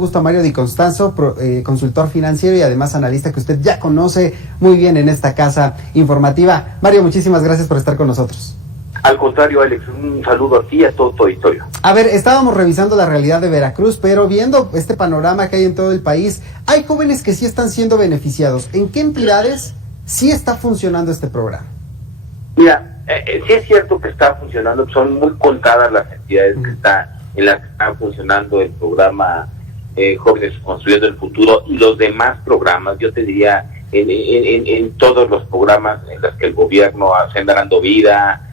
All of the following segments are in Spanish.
Gusto a Mario Di Constanzo, consultor financiero y además analista que usted ya conoce muy bien en esta casa informativa. Mario, muchísimas gracias por estar con nosotros. Al contrario, Alex, un saludo a ti y a todo tu auditorio. A ver, estábamos revisando la realidad de Veracruz, pero viendo este panorama que hay en todo el país, hay jóvenes que sí están siendo beneficiados. ¿En qué entidades sí está funcionando este programa? Mira, sí es cierto que está funcionando, son muy contadas las entidades en las que están funcionando el programa Jóvenes Construyendo el Futuro y los demás programas. Yo te diría, en todos los programas en los que el gobierno Senda Dando Vida,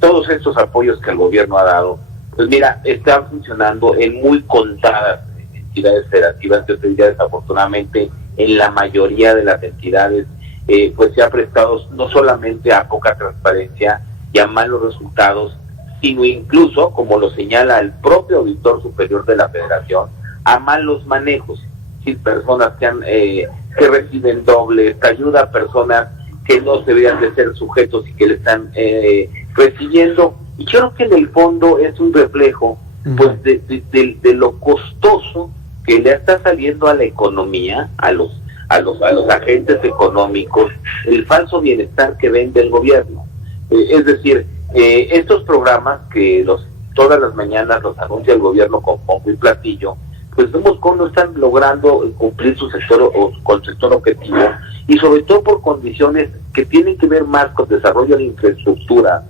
todos estos apoyos que el gobierno ha dado, pues mira, están funcionando en muy contadas entidades federativas. Yo te diría, desafortunadamente, en la mayoría de las entidades, pues se ha prestado no solamente a poca transparencia y a malos resultados, sino incluso, como lo señala el propio auditor superior de la Federación, a malos manejos, sin personas que reciben dobles, que ayuda a personas que no deberían de ser sujetos y que le están recibiendo. Y yo creo que en el fondo es un reflejo pues de lo costoso que le está saliendo a la economía, a los agentes económicos, el falso bienestar que vende el gobierno. Es decir, estos programas que todas las mañanas los anuncia el gobierno con pombo y platillo, pues vemos cómo no están logrando cumplir su sector con su sector objetivo, y sobre todo por condiciones que tienen que ver más con desarrollo de infraestructura,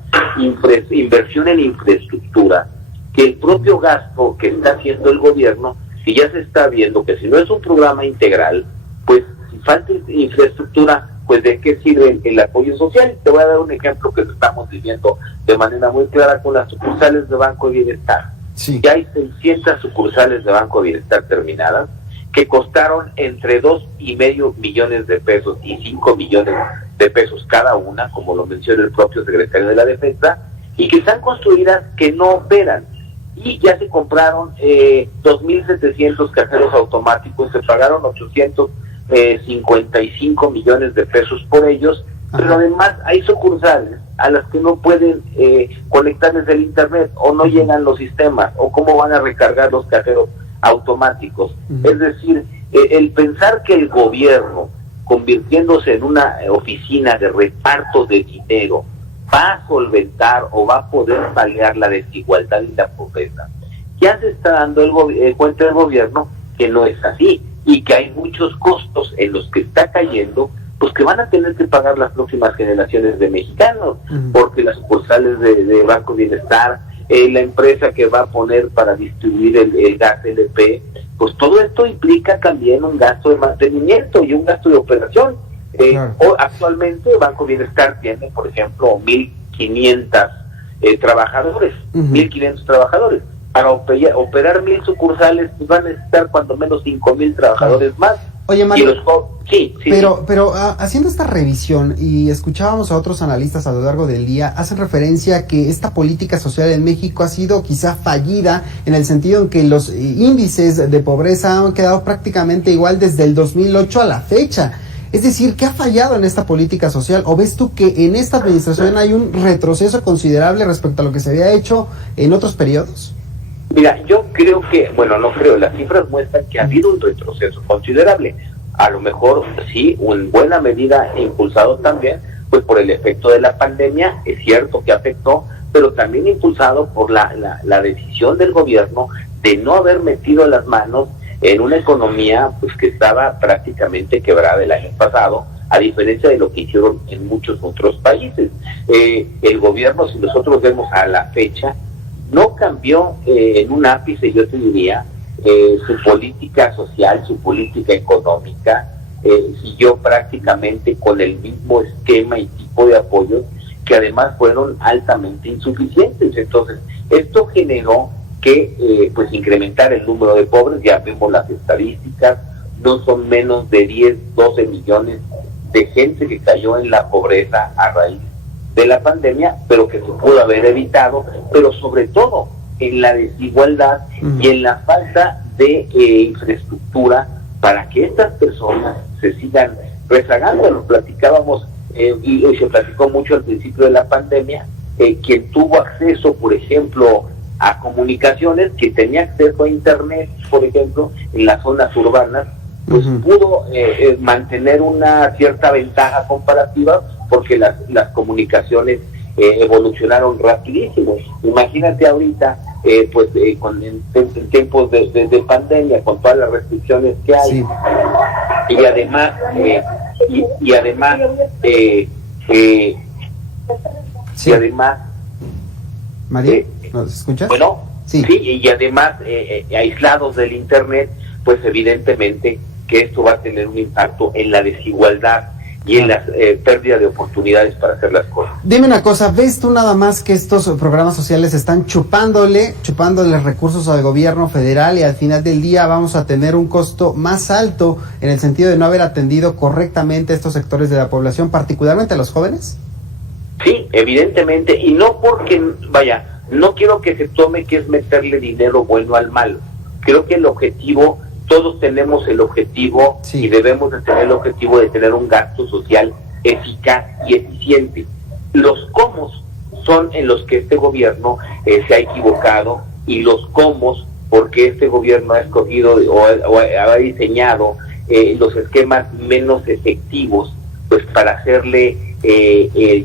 inversión en infraestructura, que el propio gasto que está haciendo el gobierno. Y ya se está viendo que si no es un programa integral, pues si falta infraestructura, pues de qué sirve el apoyo social. Te voy a dar un ejemplo que estamos viviendo de manera muy clara con las sucursales de Banco de Bienestar. Sí. Ya hay 600 sucursales de Banco de Bienestar terminadas, que costaron entre 2.5 millones de pesos y 5 millones de pesos cada una, como lo menciona el propio secretario de la Defensa, y que están construidas que no operan. Y ya se compraron 2.700 cajeros automáticos, se pagaron 855 millones de pesos por ellos. Ajá. Pero además hay sucursales a las que no pueden conectar desde el internet, o no llegan los sistemas, o cómo van a recargar los cajeros automáticos. Es decir, el pensar que el gobierno, convirtiéndose en una oficina de reparto de dinero, va a solventar o va a poder paliar la desigualdad y la pobreza, ya se está dando cuenta el gobierno que no es así, y que hay muchos costos en los que está cayendo, pues que van a tener que pagar las próximas generaciones de mexicanos, porque las sucursales de Banco Bienestar, la empresa que va a poner para distribuir el gas LP, pues todo esto implica también un gasto de mantenimiento y un gasto de operación. Actualmente Banco Bienestar tiene, por ejemplo, 1.500 trabajadores, 1.500 trabajadores. Para operar 1.000 sucursales, pues van a necesitar cuando menos 5.000 trabajadores más. Oye, Mario, sí. Pero haciendo esta revisión, y escuchábamos a otros analistas a lo largo del día, hacen referencia a que esta política social en México ha sido quizá fallida, en el sentido en que los índices de pobreza han quedado prácticamente igual desde el 2008 a la fecha. Es decir, ¿qué ha fallado en esta política social? ¿O ves tú que en esta administración hay un retroceso considerable respecto a lo que se había hecho en otros periodos? Mira, yo creo que, las cifras muestran que ha habido un retroceso considerable. A lo mejor sí, en buena medida impulsado también, pues por el efecto de la pandemia, es cierto que afectó, pero también impulsado por la decisión del gobierno de no haber metido las manos en una economía pues que estaba prácticamente quebrada el año pasado, a diferencia de lo que hicieron en muchos otros países. El gobierno, si nosotros vemos a la fecha, no cambió en un ápice, yo te diría, su política social, su política económica, siguió prácticamente con el mismo esquema y tipo de apoyos, que además fueron altamente insuficientes. Entonces, esto generó que pues incrementar el número de pobres. Ya vemos las estadísticas, no son menos de 10, 12 millones de gente que cayó en la pobreza a raíz de la pandemia, pero que se pudo haber evitado, pero sobre todo en la desigualdad y en la falta de infraestructura para que estas personas se sigan rezagando. Lo platicábamos y se platicó mucho al principio de la pandemia, quien tuvo acceso, por ejemplo, a comunicaciones, que tenía acceso a internet, por ejemplo, en las zonas urbanas, pues pudo mantener una cierta ventaja comparativa, porque las comunicaciones evolucionaron rapidísimo. Imagínate ahorita, en tiempos de pandemia, con todas las restricciones que hay, y además María, ¿nos escuchas? Bueno, sí, y además aislados del internet, pues evidentemente que esto va a tener un impacto en la desigualdad y en la pérdida de oportunidades para hacer las cosas. Dime una cosa, ¿ves tú nada más que estos programas sociales están chupándole recursos al gobierno federal, y al final del día vamos a tener un costo más alto en el sentido de no haber atendido correctamente a estos sectores de la población, particularmente a los jóvenes? Sí, evidentemente, y no porque, no quiero que se tome que es meterle dinero bueno al malo. Creo que el objetivo, todos tenemos el objetivo, y debemos de tener el objetivo de tener un gasto social eficaz y eficiente. Los cómo son en los que este gobierno se ha equivocado, y los cómo porque este gobierno ha escogido o ha diseñado los esquemas menos efectivos, pues para hacerle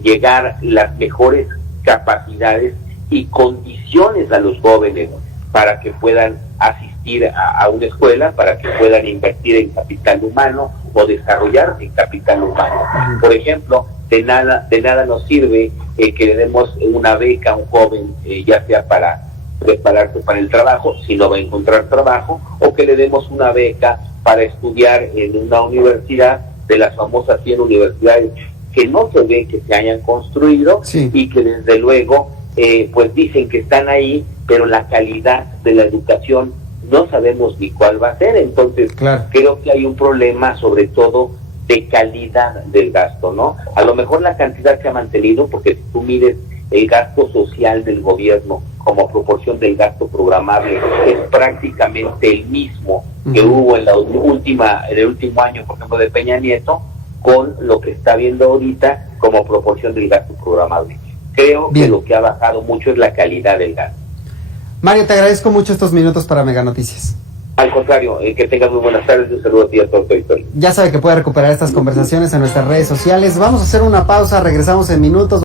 llegar las mejores capacidades y condiciones a los jóvenes para que puedan asistir a una escuela, para que puedan invertir en capital humano o desarrollarse en capital humano. Por ejemplo, de nada nos sirve que le demos una beca a un joven, ya sea para prepararse para el trabajo, si no va a encontrar trabajo, o que le demos una beca para estudiar en una universidad, de las famosas 100 universidades que no se ve que se hayan construido, y que desde luego pues dicen que están ahí, pero la calidad de la educación no sabemos ni cuál va a ser. Entonces creo que hay un problema sobre todo de calidad del gasto, ¿no? A lo mejor la cantidad se ha mantenido, porque si tú mides el gasto social del gobierno como proporción del gasto programable, es prácticamente el mismo que hubo en el último año, por ejemplo, de Peña Nieto, con lo que está viendo ahorita como proporción del gasto programable. Creo que lo que ha bajado mucho es la calidad del gasto. Mario, te agradezco mucho estos minutos para Mega Noticias. Al contrario, que tengas muy buenas tardes y un saludo a ti y a todo tu historia. Ya sabe que puede recuperar estas conversaciones en nuestras redes sociales. Vamos a hacer una pausa, regresamos en minutos.